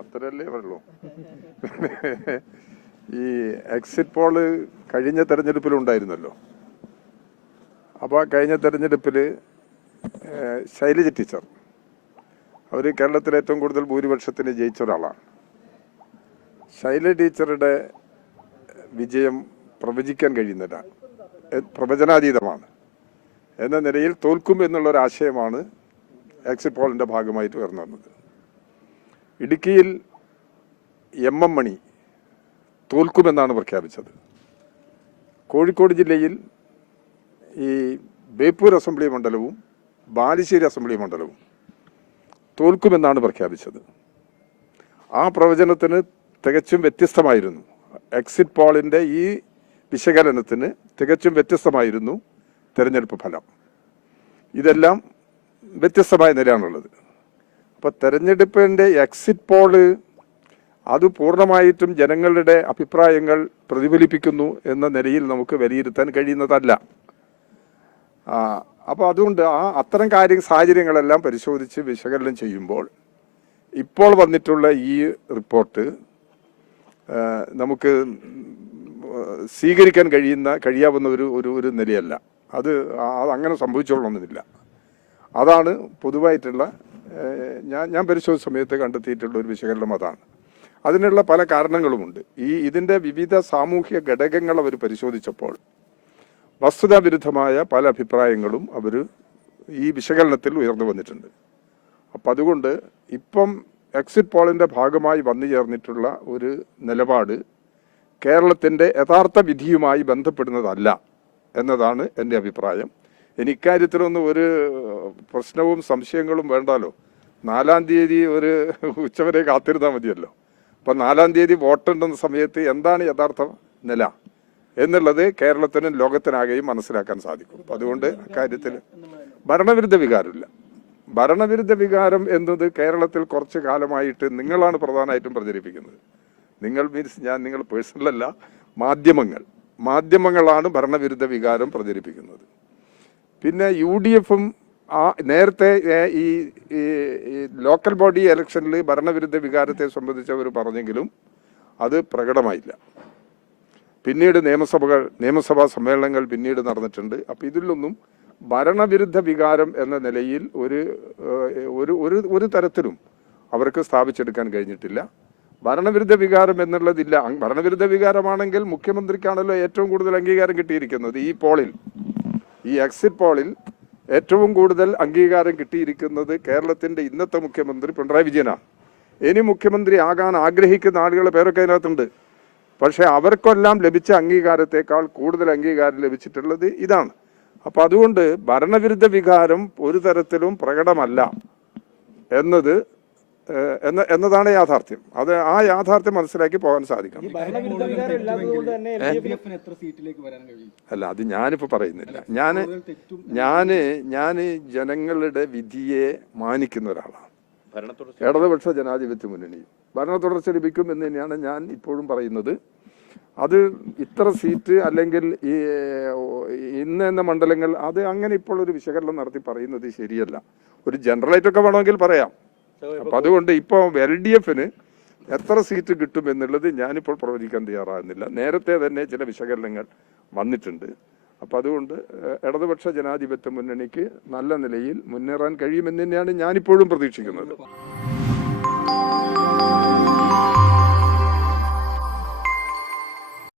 അത്രല്ലേ ഉള്ളൂ. ഈ exit poll കഴിഞ്ഞ തെരഞ്ഞെടുപ്പിലുണ്ടായിരുന്നല്ലോ. അപ്പോൾ കഴിഞ്ഞ തെരഞ്ഞെടുപ്പിൽ ശൈലജ ടീച്ചർ അവർ കേരളത്തിലെ ഏറ്റവും കൂടുതൽ ഭൂരിപക്ഷത്തിന് ജയിച്ച ഒരാളാണ്. ശൈലജ ടീച്ചറുടെ വിജയം പ്രവചിക്കാൻ കഴിയുന്നില്ല, പ്രവചനാതീതമാണ് എന്ന നിലയിൽ തോൽക്കും എന്നുള്ളൊരാശയമാണ് എക്സിറ്റ് പോളിൻ്റെ ഭാഗമായിട്ട് ഉയർന്നു വന്നത്. ഇടുക്കിയിൽ എം മണി തോൽക്കുമെന്നാണ് പ്രഖ്യാപിച്ചത്. കോഴിക്കോട് ജില്ലയിൽ ഈ ബേപ്പൂർ അസംബ്ലി മണ്ഡലവും ബാലുശ്ശേരി അസംബ്ലി മണ്ഡലവും തോൽക്കുമെന്നാണ് പ്രഖ്യാപിച്ചത്. ആ പ്രവചനത്തിന് തികച്ചും വ്യത്യസ്തമായിരുന്നു. എക്സിറ്റ് പോളിൻ്റെ ഈ വിശകലനത്തിന് തികച്ചും വ്യത്യസ്തമായിരുന്നു തെരഞ്ഞെടുപ്പ് ഫലം. ഇതെല്ലാം വ്യത്യസ്തമായ നിലയാണുള്ളത്. അപ്പോൾ തെരഞ്ഞെടുപ്പിൻ്റെ എക്സിറ്റ് പോള് അത് പൂർണ്ണമായിട്ടും ജനങ്ങളുടെ അഭിപ്രായങ്ങൾ പ്രതിഫലിപ്പിക്കുന്നു എന്ന നിലയിൽ നമുക്ക് വിലയിരുത്താൻ കഴിയുന്നതല്ല. അപ്പോൾ അതുകൊണ്ട് അത്തരം സാഹചര്യങ്ങളെല്ലാം പരിശോധിച്ച് വിശകലനം ചെയ്യുമ്പോൾ ഇപ്പോൾ വന്നിട്ടുള്ള ഈ റിപ്പോർട്ട് നമുക്ക് സ്വീകരിക്കാൻ കഴിയാവുന്ന ഒരു നിലയല്ല. അത് അങ്ങനെ സംഭവിച്ചോളണമെന്നില്ല. അതാണ് പൊതുവായിട്ടുള്ള ഞാൻ പരിശോധിച്ച സമയത്ത് കണ്ടെത്തിയിട്ടുള്ള ഒരു വിശകലനം അതാണ്. അതിനുള്ള പല കാരണങ്ങളുമുണ്ട്. ഇതിൻ്റെ വിവിധ സാമൂഹ്യ ഘടകങ്ങൾ അവർ പരിശോധിച്ചപ്പോൾ വസ്തുതാവിരുദ്ധമായ പല അഭിപ്രായങ്ങളും അവർ ഈ വിശകലനത്തിൽ ഉയർന്നു വന്നിട്ടുണ്ട്. അപ്പം അതുകൊണ്ട് ഇപ്പം എക്സിറ്റ് പോളിൻ്റെ ഭാഗമായി വന്നു ചേർന്നിട്ടുള്ള ഒരു നിലപാട് കേരളത്തിൻ്റെ യഥാർത്ഥ വിധിയുമായി ബന്ധപ്പെടുന്നതല്ല എന്നതാണ് എൻ്റെ അഭിപ്രായം. ഇക്കാര്യത്തിലൊന്നും ഒരു പ്രശ്നവും സംശയങ്ങളും വേണ്ടാലോ. 4-ാം തീയതി ഒരു ഉച്ചവരെ കാത്തിരുന്നാൽ മതിയല്ലോ. അപ്പം 4-ാം തീയതി വോട്ടുണ്ടെന്ന സമയത്ത് എന്താണ് യഥാർത്ഥ നില എന്നുള്ളത് കേരളത്തിനും ലോകത്തിനാകെയും മനസ്സിലാക്കാൻ സാധിക്കും. അപ്പം അതുകൊണ്ട് അക്കാര്യത്തിൽ ഭരണവിരുദ്ധ വികാരമില്ല. ഭരണവിരുദ്ധ വികാരം എന്നത് കേരളത്തിൽ കുറച്ച് കാലമായിട്ട് നിങ്ങളാണ് പ്രധാനമായിട്ടും പ്രചരിപ്പിക്കുന്നത്. നിങ്ങൾ നിങ്ങൾ പേഴ്സണലല്ല, മാധ്യമങ്ങളാണ് ഭരണവിരുദ്ധ വികാരം പ്രചരിപ്പിക്കുന്നത്. പിന്നെ UDFും നേരത്തെ ഈ ലോക്കൽ ബോഡി ഇലക്ഷനിൽ ഭരണവിരുദ്ധ വികാരത്തെ സംബന്ധിച്ചവർ പറഞ്ഞെങ്കിലും അത് പ്രകടമായില്ല. പിന്നീട് നിയമസഭാ സമ്മേളനങ്ങൾ പിന്നീട് നടന്നിട്ടുണ്ട്. അപ്പം ഇതിലൊന്നും ഭരണവിരുദ്ധ വികാരം എന്ന നിലയിൽ ഒരു തരത്തിലും അവർക്ക് സ്ഥാപിച്ചെടുക്കാൻ കഴിഞ്ഞിട്ടില്ല. ഭരണവിരുദ്ധ വികാരം എന്നുള്ളതില്ല. ഭരണവിരുദ്ധ വികാരമാണെങ്കിൽ മുഖ്യമന്ത്രിക്കാണല്ലോ ഏറ്റവും കൂടുതൽ അംഗീകാരം കിട്ടിയിരിക്കുന്നത്. ഈ എക്സിറ്റ് പോളിൽ ഏറ്റവും കൂടുതൽ അംഗീകാരം കിട്ടിയിരിക്കുന്നത് കേരളത്തിൻ്റെ ഇന്നത്തെ മുഖ്യമന്ത്രി പിണറായി വിജയനാണ്. ഇനി മുഖ്യമന്ത്രി ആകാൻ ആഗ്രഹിക്കുന്ന ആളുകളുടെ പേരൊക്കെ അതിനകത്തുണ്ട്. പക്ഷേ അവർക്കെല്ലാം ലഭിച്ച അംഗീകാരത്തെക്കാൾ കൂടുതൽ അംഗീകാരം ലഭിച്ചിട്ടുള്ളത് ഇതാണ്. അപ്പം അതുകൊണ്ട് ഭരണവിരുദ്ധ വികാരം ഒരു തരത്തിലും പ്രകടമല്ല എന്നതാണ് യാഥാർത്ഥ്യം. ആ യാഥാർത്ഥ്യം മനസ്സിലാക്കി പോകാൻ സാധിക്കണം. അല്ല, അത് ഞാനിപ്പോൾ പറയുന്നില്ല. ഞാൻ ജനങ്ങളുടെ വിധിയെ മാനിക്കുന്ന ഒരാളാണ്. ഇടതുപക്ഷ ജനാധിപത്യ മുന്നണി ഭരണ തുടർച്ച ലഭിക്കും എന്ന് തന്നെയാണ് ഞാൻ ഇപ്പോഴും പറയുന്നത്. അത് ഇത്ര സീറ്റ് അല്ലെങ്കിൽ എന്ന മണ്ഡലങ്ങൾ അത് അങ്ങനെ ഇപ്പോൾ ഒരു വിശകലനം നടത്തി പറയുന്നത് ശരിയല്ല. ഒരു ജനറലായിട്ടൊക്കെ വേണമെങ്കിൽ പറയാം. അപ്പം അതുകൊണ്ട് ഇപ്പോൾ LDFന് എത്ര സീറ്റ് കിട്ടും എന്നുള്ളത് ഞാനിപ്പോൾ പ്രവചിക്കാൻ തയ്യാറാകുന്നില്ല. നേരത്തെ തന്നെ ചില വിശകലനങ്ങൾ വന്നിട്ടുണ്ട്. അപ്പം അതുകൊണ്ട് ഇടതുപക്ഷ ജനാധിപത്യ മുന്നണിക്ക് നല്ല നിലയിൽ മുന്നേറാൻ കഴിയുമെന്ന് തന്നെയാണ് ഞാനിപ്പോഴും പ്രതീക്ഷിക്കുന്നത്.